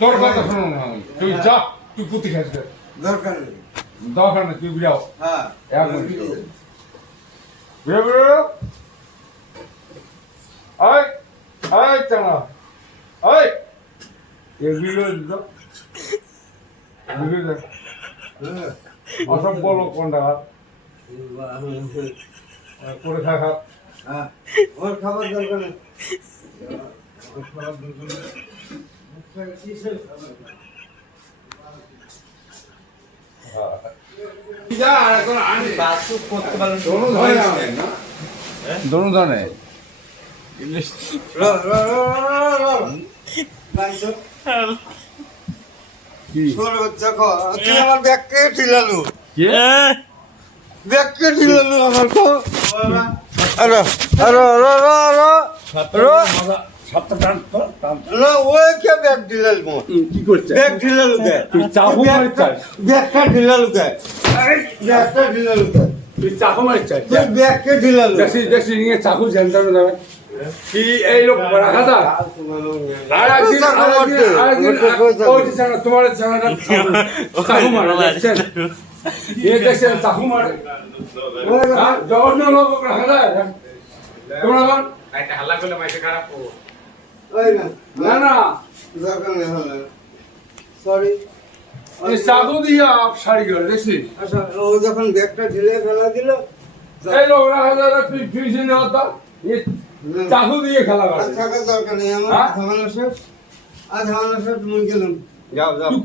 তোর কথা শোনো না তুই যা তুই পুঁতি খাস দরকার নেই তুই বিড়াও হ্যাঁ বেরো আয় আয় চানা আয় এগুলো অসভ্য লোক কোনটা করে থাকা হ্যাঁ ওর খাবার দরকার নেই ওর খাবার দরকার নেই दोनों धरনের আমার ব্যাগকে ঠিলালু ব্যাগকে ঠিলালু আমার তো আরে আরে ওই কে ব্যাগ ঢিলাল কি করছে ব্যাগ ঢিলালু কে তুই চাহু মারি চাই ব্যাগটা ঢিলালু কে ব্যাগটা ঢিলালু কে তুই চাহু মারি চাই তুই ব্যাগকে ঢিলালু দেশি নিয়ে চাকু জানতে যাবে কি এই লোক রাখা দা তোমার চাকু মারা দেখছেন এ দেখছেন চাকু মারে জঘন্য লোক রাখা যায় তোমরা হাল্লা করলে মাইকে খারাপ না না দরকার নেই হলে সরি চাকু দিয়ে সারি গেল দেখছিস আচ্ছা ও যখন ব্যাগটা ঢিলে ফেলা দিল এই লোক রাখা যায় তুই ফিরিস হতো চাকু দিয়ে খেলা করে থাকার দরকার নেই আমার ঝামেলা শেষ আর ঝামেলা শেষ মন গেলাম তুই